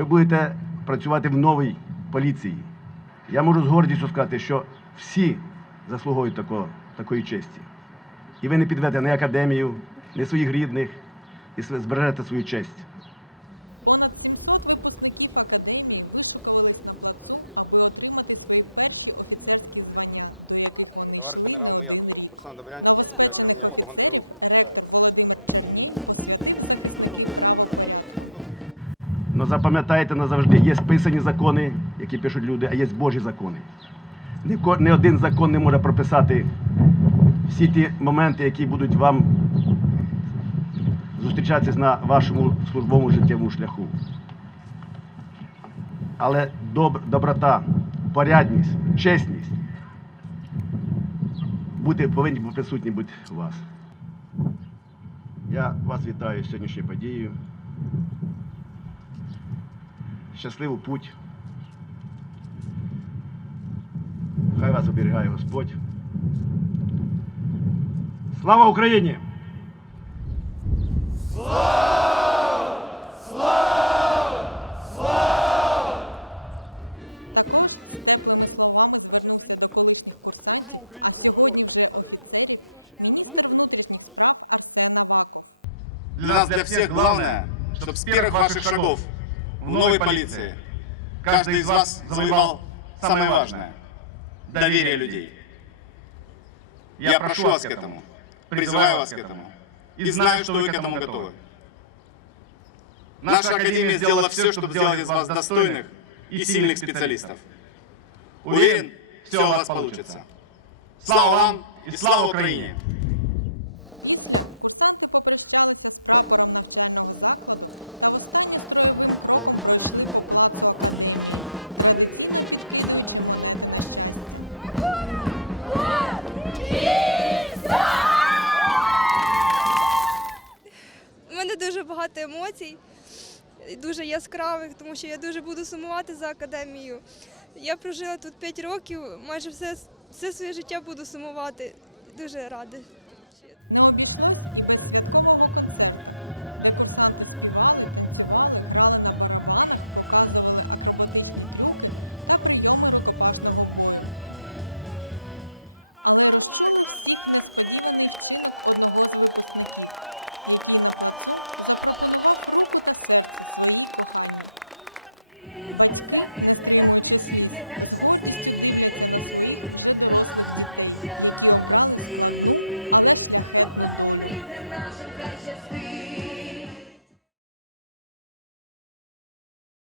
ви будете працювати в новій поліції. Я можу з гордістю сказати, що всі заслуговують такого, такої честі. І ви не підведете ні академію, ні своїх рідних, і збережете свою честь. Товариш генерал-майор Руслан Добрянський для отримання погон Ну запам'ятайте назавжди, є списані закони, які пишуть люди, а є Божі закони. Ні один закон не може прописати всі ті моменти, які будуть вам зустрічатися на вашому службовому життєвому шляху. Але доб- доброта, порядність, чесність бути, повинні бути присутні бути у вас. Я вас вітаю з сьогоднішньою подією. Щасливу путь. Хай вас оберігає Господь. Слава Україні! Для нас, для всех главное, чтобы с первых ваших шагов в новой полиции каждый из вас завоевал самое важное – доверие людей. Я прошу вас к этому, призываю вас к этому и знаю, что вы к этому готовы. Наша Академия сделала все, чтобы сделать из вас достойных и сильных специалистов. Уверен, все у вас получится. Слава вам и слава Украине! У мене дуже багато емоцій, дуже яскравих, тому що я дуже буду сумувати за академією. Я прожила тут 5 років, майже все, все своє життя буду сумувати. Дуже рада.